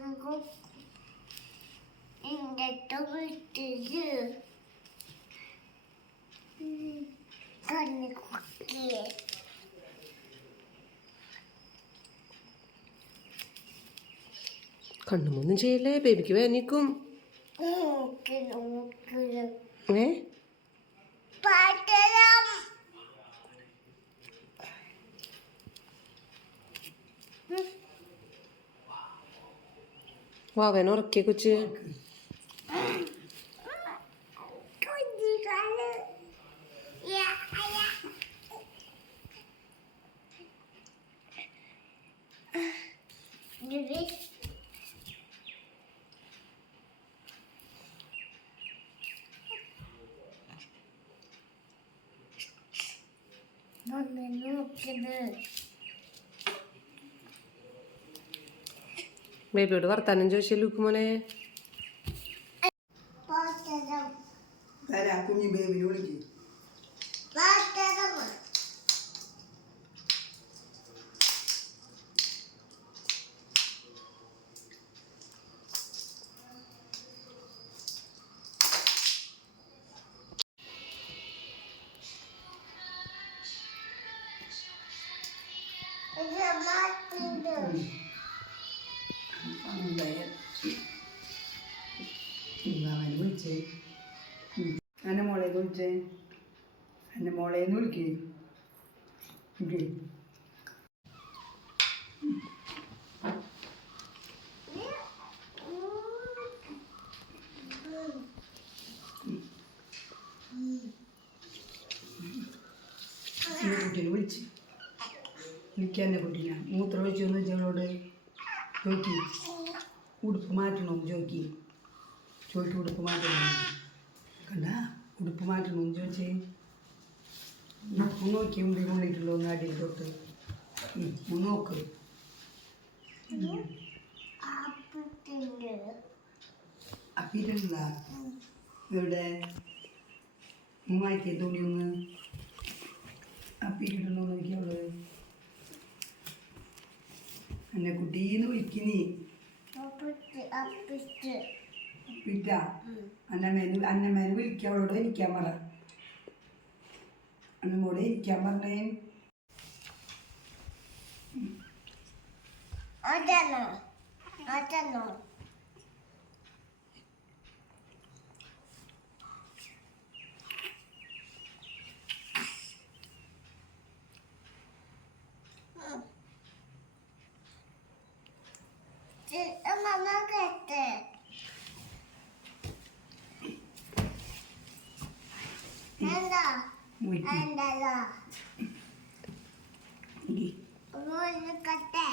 കണ്ണും ഇങ്ങോട്ട് വിട്ടത് കണ്ണു കുക്കിയെ കണ്ണുമൊന്നും ചെയ്യല്ലേ? ബേബിക്ക് വേനിക്കും നോക്ക് നോക്ക്. ഏ? പാട്ടരം 와, 왜 너렇게 그치? 아, 그. 너는 이렇게는 ലൂക്ക് മോനെ പാട്ടരം തരാ കുഞ്ഞു ബേബി വിളിക്ക് പാട്ടരം ഇത് മാറ്റിണ്ട് മോളെ വിളിച്ചേ എന്റെ മോളെ വിളിച്ചേ വിളിക്കേ ഓക്കെ എന്നെ കുട്ടീനെ വിളിച്ച്. വിളിക്കാൻ എന്റെ കുട്ടീനെ. മൂത്രം വെച്ചു എന്ന് വെച്ചവളോട് ചോദിക്കി. ഉടുപ്പ് മാറ്റണം ചോദിക്കി ചോദിക്കി ഉടുപ്പ് മാറ്റണം? കണ്ട ഉടുപ്പ് മാറ്റണോ? ചോദിച്ചേ ഉടുപ്പ് നോക്കി മുമ്പിൽ കൊണ്ടിട്ടുള്ള ഒന്ന് അടിയിൽ തൊട്ട്. നോക്ക്. ഇവിടെ മാറ്റിയ തുണി ഒന്ന്. അപ്പിട്ടുണ്ടോ നോക്കിയുള്ളത് എന്നെ കുട്ടീന്ന് വിളിക്കുന്നേ അപ്പിട്ട് അപ്പിട്ട് വിറ്റ അന്നമേന് അന്നമേന് വിളിക്കാൻ അവളോട് ഇരിക്കാൻ പറ. അന്നമോട് ഇരിക്കാൻ പറഞ്ഞേ. അതാണോ അതാണോ മമ്മ കേട്ടെ. എന്താ കട്ടെ കട്ടെ